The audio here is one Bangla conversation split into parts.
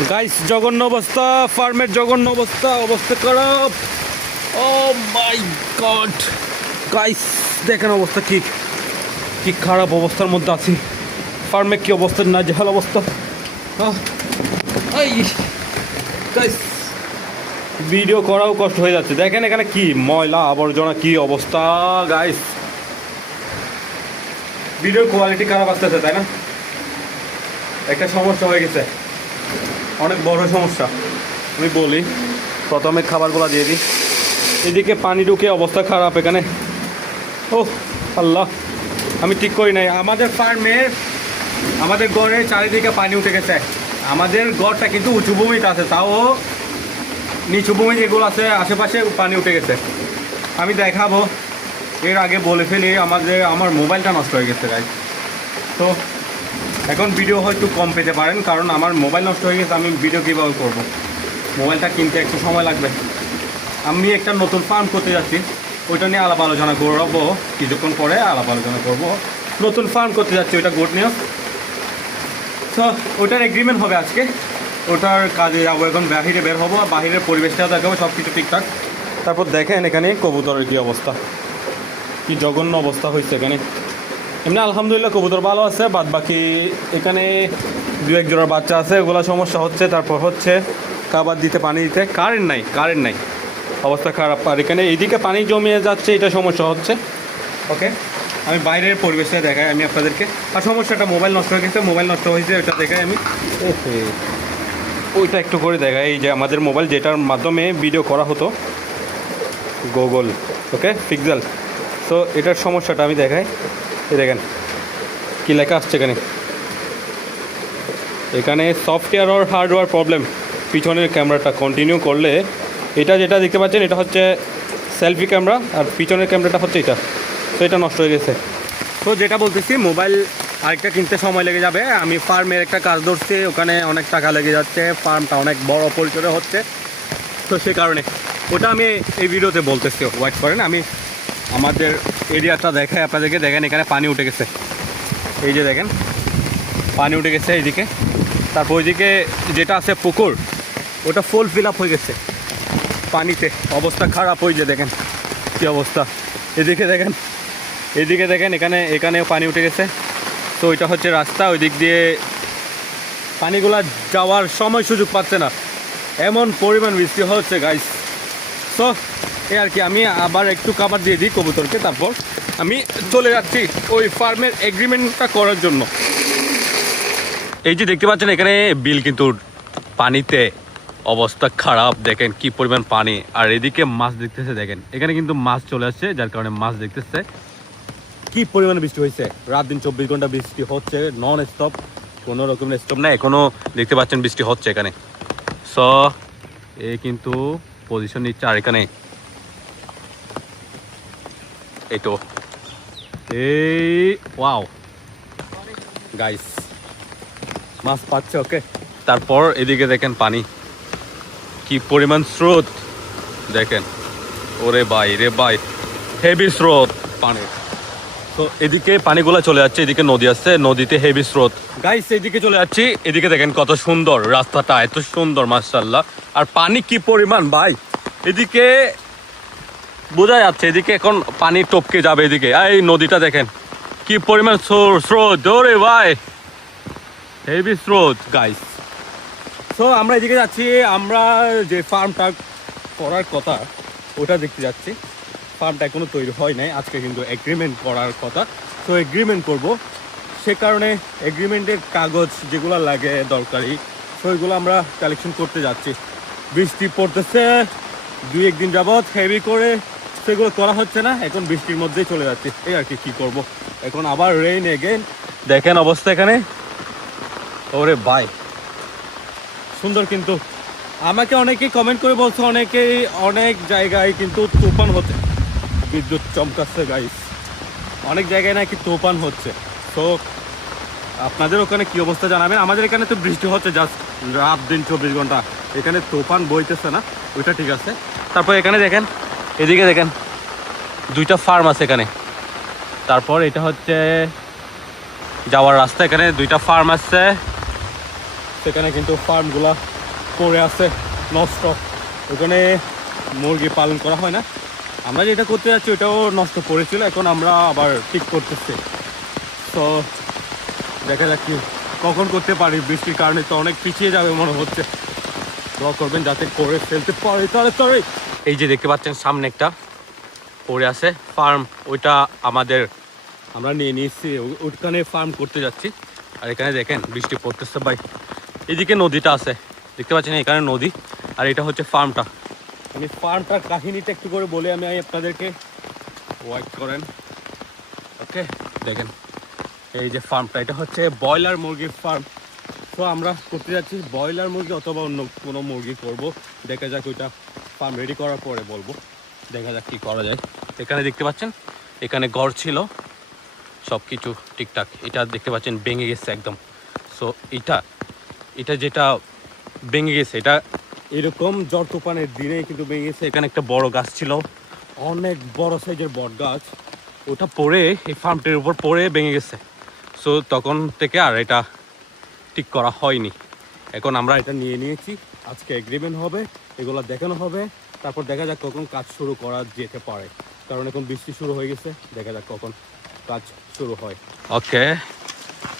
গাইস জঘন্য অবস্থা, ফার্মের জঘন্য অবস্থা, অবস্থা খারাপ। ও মাই গড গাইস, দেখেন অবস্থা কি কি খারাপ অবস্থার মধ্যে আছি। ফার্মে কি অবস্থা, নাজেহাল অবস্থা। গাইস ভিডিও করাও কষ্ট হয়ে যাচ্ছে। দেখেন এখানে কি ময়লা আবর্জনা, কি অবস্থা গাইস। ভিডিওর কোয়ালিটি খারাপ আসতেছে, তাই না? একটা সমস্যা হয়ে গেছে, অনেক বড় সমস্যা। আমি বলি, প্রথমে খাবারগুলো দিয়ে দিই। এদিকে পানি ঢুকে অবস্থা খারাপ এখানে। ও আল্লাহ, আমি ঠিক করি নাই। আমাদের ফার্মের, আমাদের গড়ের চারিদিকে পানি উঠে গেছে। আমাদের গড়টা কিন্তু উঁচু ভূমিতে আছে, তাও নিচু ভূমি যেগুলো আছে আশেপাশে পানি উঠে গেছে। আমি দেখাবো, এর আগে বলে ফেলি, আমার মোবাইলটা নষ্ট হয়ে গেছে গাইস। তো এখন ভিডিও হয়তো কম পেতে পারেন, কারণ আমার মোবাইল নষ্ট হয়ে গেছে। আমি ভিডিও কীভাবে করব? মোবাইলটা কিনতে একটু সময় লাগবে। আমি একটা নতুন ফার্ম করতে যাচ্ছি, ওইটা নিয়ে আলাপ আলোচনা করবো কিছুক্ষণ পরে। আলাপ আলোচনা করবো, নতুন ফার্ম করতে যাচ্ছি, ওইটা গুড নিউজ। তো ওটার এগ্রিমেন্ট হবে আজকে, ওটার কাজে যাবো। এখন বাহিরে বের হবো, বাহিরের পরিবেশটাও দেখাবো, সব কিছু ঠিকঠাক। তারপর দেখেন এখানে কবুতরের কী অবস্থা, কি জঘন্য অবস্থা হয়েছে এখানে। এমনি আলহামদুলিল্লাহ কবুতর ভালো আছে, বাদ বাকি এখানে দু এক জোড়ার বাচ্চা আছে, ওগুলো সমস্যা হচ্ছে। তারপর হচ্ছে খাবার দিতে, পানি দিতে কারেন্ট নাই, অবস্থা খারাপ। আর এখানে এইদিকে পানি জমিয়ে যাচ্ছে, এটা সমস্যা হচ্ছে। ওকে, আমি বাইরের পরিবেশটা দেখাই আমি আপনাদেরকে। আর সমস্যাটা মোবাইল নষ্ট হয়ে গেছে, মোবাইল নষ্ট হয়েছে ওটা দেখাই আমি। ওইটা একটু করে দেখাই। এই যে আমাদের মোবাইল, যেটার মাধ্যমে ভিডিও করা হতো, গুগল ওকে পিক্সেল। তো এটার সমস্যাটা আমি দেখাই। এই দেখেন কী লেখা আসছে এখানে সফটওয়্যার আর হার্ডওয়্যার প্রবলেম। পিছনের ক্যামেরাটা কন্টিনিউ করলে, এটা যেটা দেখতে পাচ্ছেন এটা হচ্ছে সেলফি ক্যামেরা, আর পিছনের ক্যামেরাটা হচ্ছে এটা। তো এটা নষ্ট হয়ে গেছে। তো যেটা বলতেছি, মোবাইল আরেকটা কিনতে সময় লেগে যাবে। আমি ফার্মের একটা কাজ ধরছি, ওখানে অনেক টাকা লেগে যাচ্ছে, ফার্মটা অনেক বড় পরিসরে হচ্ছে। তো সে কারণে ওটা আমি এই ভিডিওতে বলতেছি, ওয়েট করেন। আমি আমাদের এরিয়াটা দেখাই আপনাদেরকে। দেখেন এখানে পানি উঠে গেছে, এই যে দেখেন পানি উঠে গেছে এইদিকে। তারপর ওইদিকে যেটা আছে পুকুর, ওটা ফুল ফিল আপ হয়ে গেছে পানিতে, অবস্থা খারাপ। ওই যে দেখেন কী অবস্থা। এদিকে দেখেন এখানেও পানি উঠে গেছে। তো ওইটা হচ্ছে রাস্তা, ওই দিক দিয়ে পানিগুলা যাওয়ার সময় সুযোগ পাচ্ছে না, এমন পরিমাণ বৃষ্টি হচ্ছে গাইস। সো এই আর কি, আমি আবার একটু খাবার দিয়ে দিই কবুতরকে, তারপর আমি চলে যাচ্ছি ওই ফার্মের এগ্রিমেন্টটা করার জন্য। এই যে দেখতে পাচ্ছেন এখানে বিল কিন্তু পানিতে অবস্থা খারাপ। দেখেন কি পরিমাণ পানি। আর এদিকে মাছ দেখতেছে, দেখেন এখানে কিন্তু মাছ চলে আসছে, যার কারণে মাছ দেখতেছে। কি পরিমাণে বৃষ্টি হয়েছে, রাত দিন 24 ঘন্টা বৃষ্টি হচ্ছে, নন স্টপ, কোনো রকমের স্টপ না। এখনও দেখতে পাচ্ছেন বৃষ্টি হচ্ছে এখানে। সো এ কিন্তু পজিশন নিচ্ছে। আর এখানে এই তো এই ওয়াও গাইস, মাছ পাচ্ছে। ওকে, তারপর এদিকে দেখেন পানি কি পরিমাণ স্রোত, দেখেন ওরে ভাই রে ভাই, হেভি স্রোত পানি। তো এদিকে পানিগুলো চলে যাচ্ছে, এদিকে নদী আসছে, নদীতে হেভি স্রোত গাইস। এদিকে চলে যাচ্ছি, এদিকে দেখেন কত সুন্দর রাস্তাটা, এত সুন্দর মাশাআল্লাহ। আর পানি কি পরিমাণ ভাই, এদিকে বোঝা যাচ্ছে এদিকে এখন পানি টপকে যাবে। এদিকে এই নদীটা দেখেন কি পরিমাণ স্রোত, ওরে ভাই হেভি স্রোত গাইস। তো আমরা এদিকে যাচ্ছি, আমরা যে ফার্মটা করার কথা ওটা দেখতে যাচ্ছি। ফার্মটা এখনো তৈরি হয় নাই, আজকে কিন্তু এগ্রিমেন্ট করার কথা। তো এগ্রিমেন্ট করব, সে কারণে এগ্রিমেন্টের কাগজ যেগুলো লাগে দরকারি, তো ওইগুলো আমরা কালেকশন করতে যাচ্ছি। বৃষ্টি পড়তেছে 2-1 দিন যাবৎ হেভি করে, সেগুলো করা হচ্ছে না। এখন বৃষ্টির মধ্যেই চলে যাচ্ছি, এই আর কি, কী করবো। এখন আবার রেইন এগেন। দেখেন অবস্থা এখানে, ওরে ভাই সুন্দর। কিন্তু আমাকে অনেকেই কমেন্ট করে বলছে, অনেক জায়গায় কিন্তু তুফান হচ্ছে, বিদ্যুৎ চমকাচ্ছে গাইস, অনেক জায়গায় নাকি তুফান হচ্ছে। তো আপনাদের ওখানে কি অবস্থা জানাবেন। আমাদের এখানে তো বৃষ্টি হচ্ছে জাস্ট রাত দিন 24 ঘন্টা, এখানে তুফান বইতেছে না, ওইটা ঠিক আছে। তারপর এখানে দেখেন, এদিকে দেখেন 2টা ফার্ম আছে এখানে। তারপর এটা হচ্ছে যাওয়ার রাস্তা, এখানে 2টা ফার্ম আছে। সেখানে কিন্তু ফার্মগুলা পড়ে আছে নষ্ট, ওখানে মুরগি পালন করা হয় না। আমরা যেটা করতে যাচ্ছি ওটাও নষ্ট পড়েছিল, এখন আমরা আবার ঠিক করতেছি। তো দেখা যাক কি কখন করতে পারি, বৃষ্টির কারণে তো অনেক পিছিয়ে যাবে মনে হচ্ছে। দোয়া করবেন যাতে করে ফেলতে পারি তাড়াতাড়ি। এই যে দেখতে পাচ্ছেন সামনে একটা পড়ে আছে ফার্ম, ওইটা আমাদের, আমরা নিয়ে নিয়েছি, ওইখানে ফার্ম করতে যাচ্ছি। আর এখানে দেখেন বৃষ্টি পড়তেছে ভাই, এদিকে নদীটা আছে দেখতে পাচ্ছেন, এখানে নদী, আর এটা হচ্ছে ফার্মটা। আমি ফার্মটার কাহিনীটা একটু করে বলে আমি আপনাদেরকে, ওয়েট করেন। ওকে, দেখেন এই যে ফার্মটা, এটা হচ্ছে ব্রয়লার মুরগির ফার্ম। তো আমরা করতে যাচ্ছি ব্রয়লার মুরগি অথবা অন্য কোনো মুরগি করব। দেখা যাক ওইটা ফার্ম রেডি করার পরে বলবো, দেখা যাক কী করা যায়। এখানে দেখতে পাচ্ছেন এখানে ঘর ছিল, সব কিছু ঠিকঠাক। এটা দেখতে পাচ্ছেন ভেঙে গেছে একদম। সো এটা যেটা ভেঙে গেছে, এটা এরকম ঝড় তুফানের দিনে কিন্তু ভেঙে গেছে। এখানে একটা বড় গাছ ছিল, অনেক বড় সাইজের বট গাছ, ওটা পড়ে এই ফার্মটির উপর পড়ে ভেঙে গেছে। সো তখন থেকে আর এটা ঠিক করা হয়নি। এখন আমরা এটা নিয়ে নিয়েছি, আজকে এগ্রিমেন্ট হবে, এগুলো দেখানো হবে, তারপর দেখা যাক কখন কাজ শুরু করা যেতে পারে। কারণ এখন বৃষ্টি শুরু হয়ে গেছে, দেখা যাক কখন কাজ শুরু হয়। ওকে,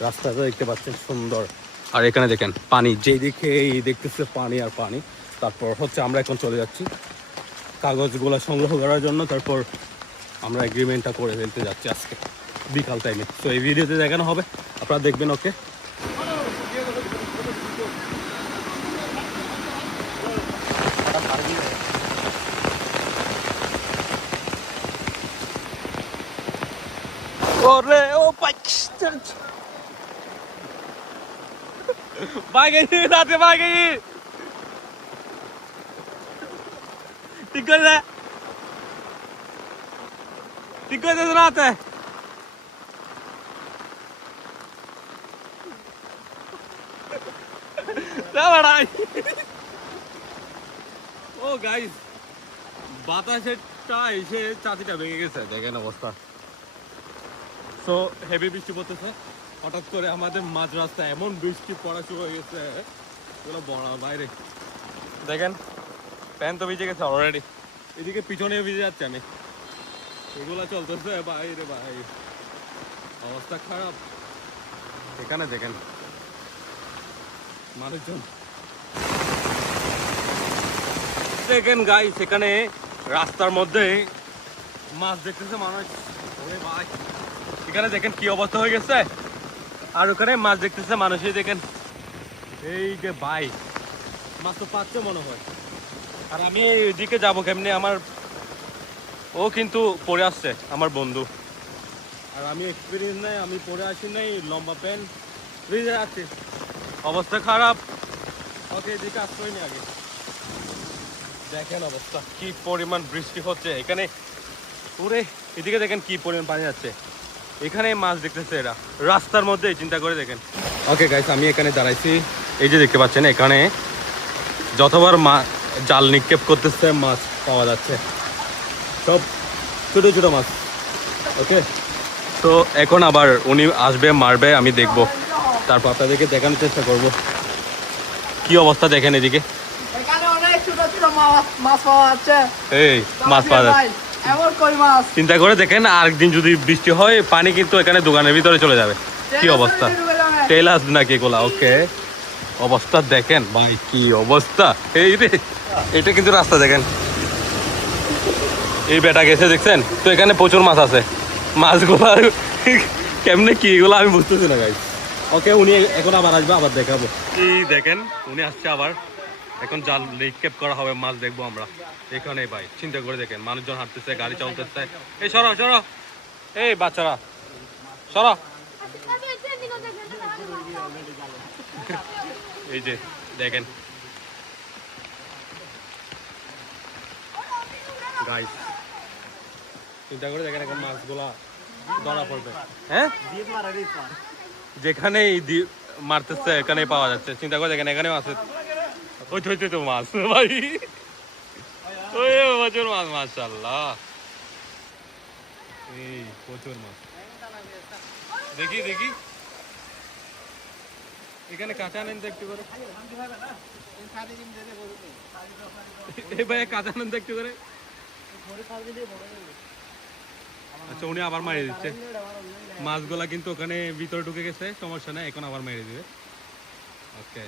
রাস্তাটা দেখতে পাচ্ছেন সুন্দর, আর এখানে দেখেন পানি, যেই দিকে দেখতেছে পানি আর পানি। তারপর হচ্ছে আমরা এখন চলে যাচ্ছি কাগজগুলো সংগ্রহ করার জন্য, তারপর আমরা এগ্রিমেন্টটা করে ফেলতে যাচ্ছি আজকে বিকাল টাইমে। তো এই ভিডিওতে দেখানো হবে, আপনারা দেখবেন। ওকে, ওরে ও পাকিস্তান ভাগে রাতে ভাগে ঠিক করে ঠিক করে রাতে ও গাইস, বাতাসেরটা এসে চাতিটা ভেঙে গেছে, দেখেন অবস্থা। সো হেভি বৃষ্টি পড়তেছে, হঠাৎ করে আমাদের মাঝ রাস্তায় এমন বৃষ্টি পড়া শুরু হয়ে গেছে, এগুলো বড় বাইরে দেখেন, প্যান্ট তো ভিজে গেছে অলরেডি, এদিকে পিছনে ভিজে যাচ্ছে আমি, এগুলো চলতেছে বাইরে ভাই, অবস্থা খারাপ। এখানে দেখেন মানুষজন, দেখেন গাইস, এখানে রাস্তার মধ্যে মাছ দেখতেছে মানুষ, ওরে ভাই এখানে দেখেন কি অবস্থা হয়ে গেছে, আর ওখানে মাছ দেখতেছে মানুষই, দেখেন এই যে ভাই মাছ তো পাচ্ছে মনে হয়। আর আমি এইদিকে যাবো কেমনি, আমার ও কিন্তু পড়ে আসছে আমার বন্ধু, আর আমি এক্সপিরিয়েন্স নাই, আমি পড়ে আসি নাই, লম্বা প্যান্ট ভিজে আছে, অবস্থা খারাপ। ওকে, এদিকে আসতেই নি আগে, দেখেন অবস্থা কি পরিমাণ বৃষ্টি হচ্ছে এখানে, পুরে এদিকে দেখেন কি পরিমাণ পানি যাচ্ছে, এখানে মাছ দেখতেছে এরা রাস্তার মধ্যে, চিন্তা করে দেখেন। ওকে গাইস, আমি এখানে দাঁড়াইছি, এই যে দেখতে পাচ্ছেন এখানে যতবার জাল নিক্ষেপ করতেছে মাছ পাওয়া যাচ্ছে, সব ছোট ছোট মাছ। ওকে, তো এখন আবার উনি আসবে, মারবে, আমি দেখব, তারপর আপনাদেরকে দেখানোর চেষ্টা করব কি অবস্থা। দেখেন এদিকে এই মাছ পাওয়া যাচ্ছে, চিন্তা করে দেখেন, আরেকদিন যদি বৃষ্টি হয় পানি কিন্তু এখানে দোকানের ভিতরে চলে যাবে, কি অবস্থা, তেল আসবে নাকি এগুলা। ওকে, অবস্থা দেখেন ভাই কি অবস্থা, এই রে এটা কিন্তু রাস্তা দেখেন, এই বেটা গেছে দেখছেন তো, এখানে প্রচুর মাছ আছে, মাছগুলো কেমনে কি এগুলো আমি বুঝতেছি না গাইস। ওকে, উনি এখন আবার আসবে, আবার দেখাবো। এই দেখেন উনি আসছে আবার, এখন জাল নিক্ষেপ করা হবে, মাছ দেখবো আমরা এখানে ভাই, চিন্তা করে দেখেন, মানুষজন হাঁটতেছে, গাড়ি চলতেছে, এই সরো সরো, এই বাচ্চারা সরো, এই যে দেখেন গাইস, চিন্তা করে দেখেন এখন মাছগুলা ধরা পড়বে। হ্যাঁ, যেখানেই মারতেছে এখানেই পাওয়া যাচ্ছে, চিন্তা করে দেখেন এখানেও আছে, ওই তো মাছ ভাই, ওই প্রচুর মাছ, মাশাআল্লাহ, এই প্রচুর মাছ, দেখি দেখি এখানে কাঁচা নেন তো একটু করে। এই ভাই কাঁচা নেন তো একটু করে। আচ্ছা উনি আবার মারিয়ে দিচ্ছে। মাছগুলা কিন্তু ওখানে ভিতরে ঢুকে গেছে, সমস্যা নাই, এখন আবার মেরে দিবে। ওকে,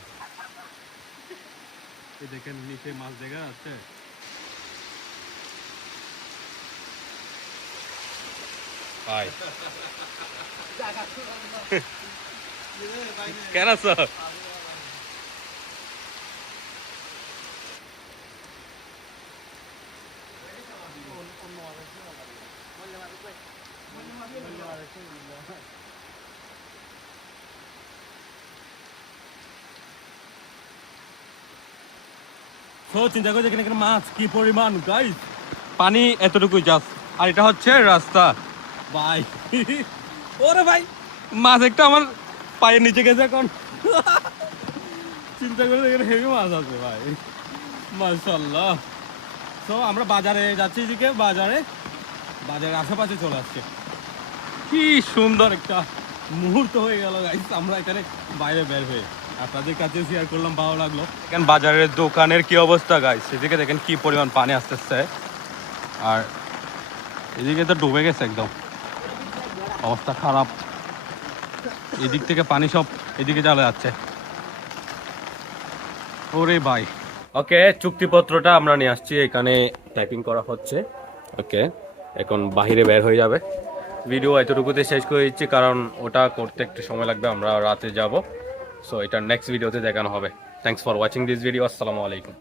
এই দেখেন নিচে মাছ দেখা যাচ্ছে। হাই কেন আছো? চিন্তা করে দেখেন এখানে মাছ কি পরিমাণ গাইস, পানি এতটুকুই জাস্ট, আর এটা হচ্ছে রাস্তা ভাই। ওরে ভাই মাছ একটা আমার পায়ের নিচে গেছে এখন। চিন্তা করে দেখেন হেভি মাছ আছে ভাই, মাশাআল্লাহ। তো আমরা বাজারে যাচ্ছি, এদিকে বাজারের আশেপাশে চলে আসছে। কি সুন্দর একটা মুহূর্ত হয়ে গেল গাইস, আমরা এখানে বাইরে বের হয়ে আপনাদের কাছে শেয়ার করলাম, ভালো লাগলো। এখানে বাজারের দোকানের কি অবস্থা গাইস, সেদিকে দেখেন কি পরিমাণ পানি আসতেছে, আর এদিকে তো ডুবে গেছে একদম, অবস্থা খারাপ। এদিক থেকে পানি সব এদিকে চলে যাচ্ছে। ওরে ভাই, ওকে চুক্তিপত্রটা আমরা নিয়ে আসছি, এখানে টাইপিং করা হচ্ছে। ওকে, এখন বাহিরে বের হয়ে যাবে। ভিডিও এতটুকুতে শেষ করে দিচ্ছি, কারণ ওটা করতে একটু সময় লাগবে, আমরা রাতে যাব। সো এটা নেক্সট ভিডিওতে দেখানো হবে। Thanks for watching this video. আসসালামু আলাইকুম।